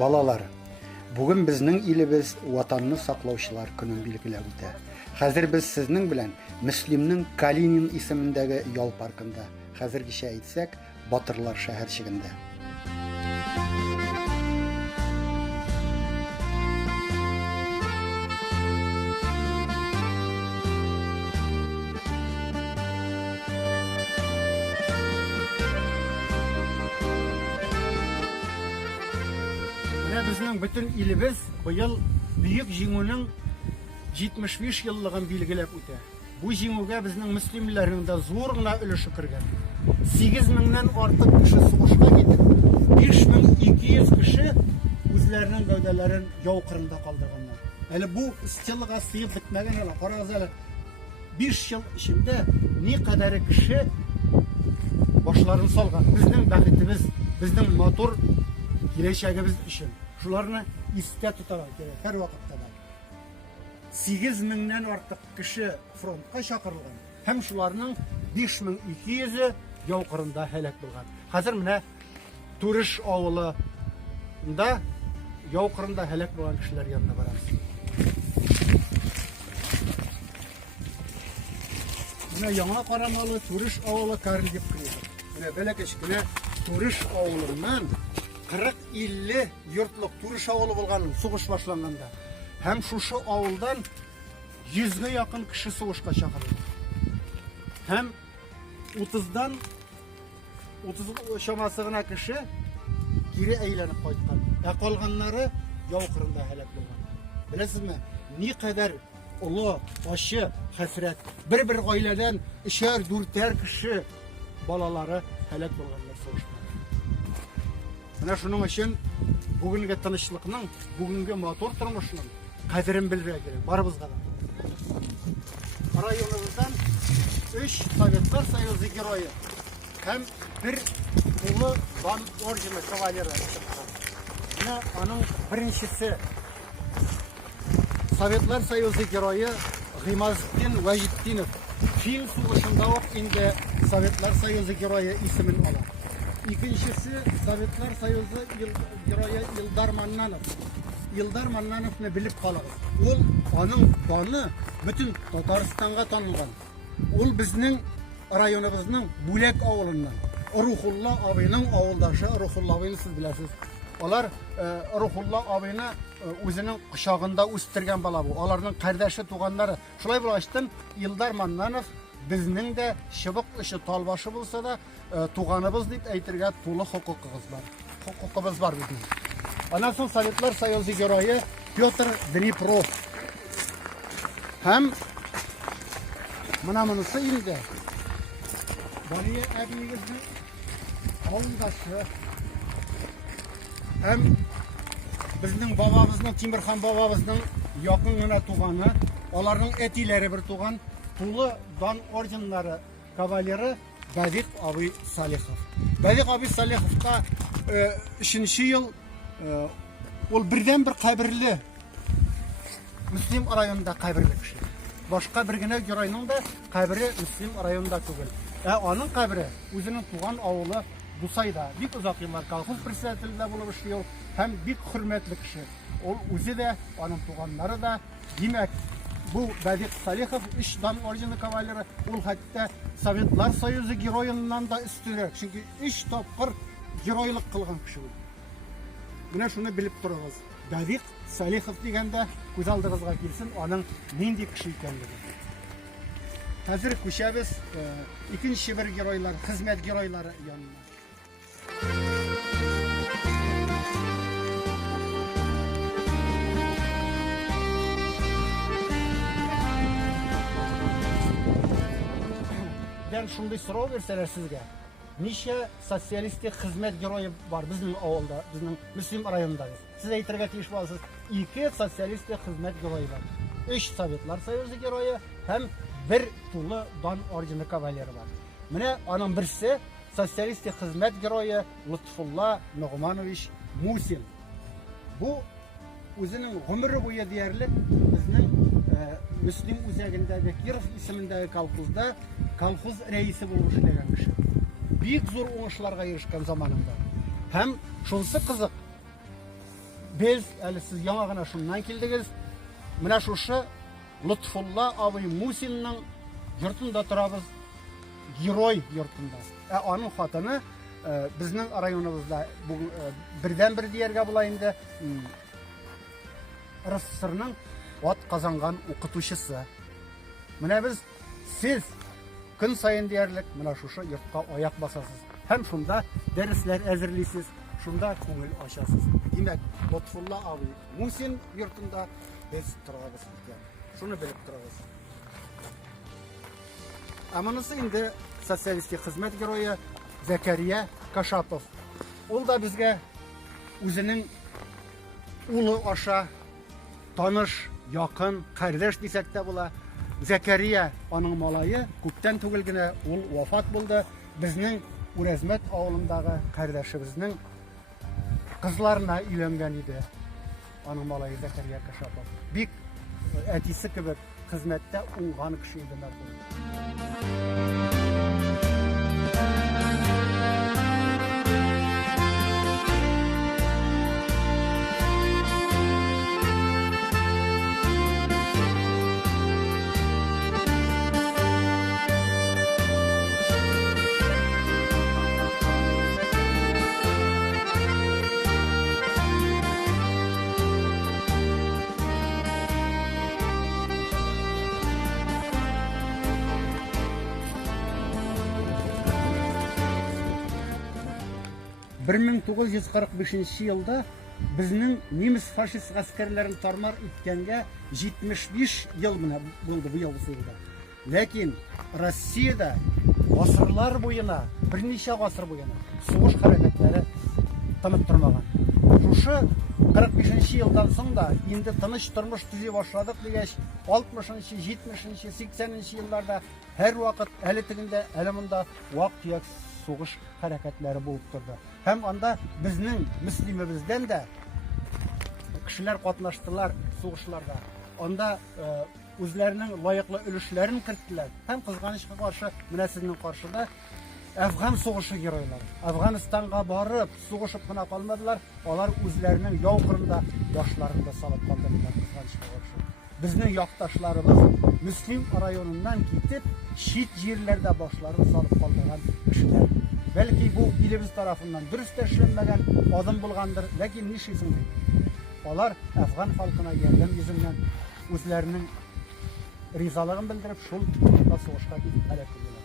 балалар, бүгін біздің илебез ватанны саклаучылар күнін билгеләп үтә. Хәзер без сезнең белән Мөслимнең Калинин исемендәге ял паркында, хәзергечә әйтсәк, Батырлар шәһәрчегендә. Безнең бөтен илебез быел бөек җиңүнең 75 еллыгын билгеләп үтә. Бу җиңүгә безнең мөслимләрнең дә зур гына өлеше кергән. 8000ннән артык кеше сугышка китеп, 5200 кеше үзләренең гәүдәләрен яу кырында калдырганнар. Әле бу стеллага сыеп бетмәгән әле. Карагыз әле. 5 ел эчендә никадәр кеше башларын салган. Безнең бәхетебез, безнең матур киләчәгебез өчен. Шуларны истә тотарга кирәк һәр вакытта. 8000ннән артык кеше фронтка чакырылган. Һәм шуларның 5200-е яу кырында һәлак булган. Хәзер менә Турыш авылында яу кырында һәлак булган кешеләр янына барабыз. Менә яңа карамалы Турыш авылы Карл дип килә. Менә бәләкәчкенә Турыш авылыннан 40-50 йортлык Турыш авылы булган сугыш башланганда. Һәм шушы авылдан 100-гә якын кеше сугышка чакырылган. Һәм 30-дан 30 шамасы гына кеше кире әйләнеп кайткан. Калганнары яу кырында һәлак булган. Беләсезме, никадәр улы, ачы, хәсрәт. Бер-бер гаиләдән 3-4 кеше балалары һәлак булганнар сугышта. Менә шуның өчен бүгенге тынычлыкның, бүгенге матур тормышның кадерен белергә кирәк. Барыбызга да. Районыбыздан 3 Советлар Союзы герое һәм 1 улы дан ордены кавалеры. Менә аның беренчесе Советлар Союзы герое Гыймазетдин Ваҗетдинов. Фин сугышында ук инде Советлар Союзы герое исемен ала. İkincisi Sovetlar Soyuzu Герое Илдар Маннанов. Илдар Маннановны bilip kalırız. Ol onun danı bütün Татарстанга tanılgan. Ol bizning rayonimizning Bulak avulundan. Ruhullah abinin avuldaşı Ruhullah abini siz biləsiniz. Onlar Ruhullah abini özünün quşağında üstürgen bala bu. Onların kardeşi tuğanları. Şulay bulaştın İldar Mannanov bizning de şıbık işi talbaşı bulsa da tuğanımız deyip aytırga tulu hukukımız var. Hukukımız var bizim. Ondan sonra Sovetlar Soyuzu Геройы Петр Днипров. Hem mına mınısı indi. Bariye abimizin avuldaşı. Hem bizning babamızın, Timirхан babamızın yakın gına tuğanı. Onların etileri bir tuğan. Tulu dan ordenları kavaleri Бәдик абый Салихов. Бәдик абый Салиховка 3-нче ел ул бердән бер каберле Мөслим районында каберле кеше. Башка бер генә геройның да кабере Мөслим районында түгел. Аның кабере үзенең туган авылы Бусайда. Бик узак еллар колхоз председателендә булып эшли һәм бик хөрмәтле кеше. Ул үзе дә, аның туганнары да, димәк, bu Бәдик Салихов 3 дан ордены кавалеры, ул хәтта Советлар Союзы героеннан да üstünрәк. Чөнки 3 тапкыр геройлык кылган кеше ул. Менә шуны белеп торыгыз. Бәдик Салихов дигәндә күз алдыгызга килсен, аның нинди кеше икәнлеге. Хәзер күчәбез икенче бер геройлар, хезмәт геройлары янына. Ben şunday soru verseler sizge. Niçe sosyalistik hizmet gеройы var bizim avulda, bizim Müslim rayonunda. Siz aytırga tiyиш bolasiz. 2 sosyalistik hizmet gеройы var. 3 Sovetlar Soyuzu gеройы hem 1 tulu dan ordeni kavaleri var. Менә аның берсе социалистик хезмәт геройы Лутфулла Нугманович Мусин. Бу үзенең гомере буе диярлек безнең Müslim үзәгендәге Киров исемендәге колхозда колхоз рәисе булып эшләгән кеше. Бик зур уңышларга ирешкән заманында. Һәм шунысы кызык. Biz әлі сіз яңа гына шуннан килдегез. Менә шушы Лутфулла абый Мусинның йортында торабыз. Герой йортында. Аның хатыны безнең районыбызда бердән-бер дияргә була инде РСФСРның ат казанган укытучысы. Менә без сез көн сайын диярлек менә шушы йортка аяк басасыз. Һәм шунда дәресләр әзерлисез, шунда күңел ачасыз. Димәк, Лутфулла абый Мусин йортында без торабыз икән. Шуны белеп торабыз. Аманысы инде социалистик хезмәт герое Зәкәрия Кашапов. Ул да безгә үзенең улы аша таныш, якын, кардәш дисәк тә була. Зәкәрия аның малае, күптән түгел генә ул вафат булды. Безнең Үрәзмәт авылындагы кардәшебезнең кызларына өйләнгән иде. Аның малае Зәкәрия Кашапов. Бик әтисе кебек хезмәттә уңган кеше иде мәрхүм. Бір 1945 елда безнең немец фашист гаскәрләрен тармар иткәнгә 75 ел гына булды бу елда. Ләкин Россиядә гасырлар буена, берничә гасыр буена сугыш хәрәкәтләре тынып тормаган. Шушы 45 елдан соң да инде тыныч тормыш төзи башладык дигәч, 60-нчы, 70-нчы, 80-нчы елларда һәр вакыт әле тегендә, әле монда вак-төяк сугыш хәрәкәтләре булып торды. Һәм анда безнең мөслимебездән дә кешеләр катнаштылар сугышларда. Анда үзләренең лаеклы өлешләрен керттеләр. Һәм кызганычка каршы, менә сезнең каршыда Афган сугышы геройлары. Афганистанга барып сугышып кына калмадылар, алар үзләренең яу кырында башларында салып калдылар кызганычка каршы. Безнең якташларыбыз Мөслим районыннан китеп, чит җирләрдә башларын салып калдырган кешеләр. Бәлки бу илебез тарафыннан дөрес эшләнмәгән адым булгандыр, ләкин нишисең? Алар Афган халкына ярдәм йөзеннән үзләренең ризалыгын белдереп, шул сугышка китеп һәлак булдылар.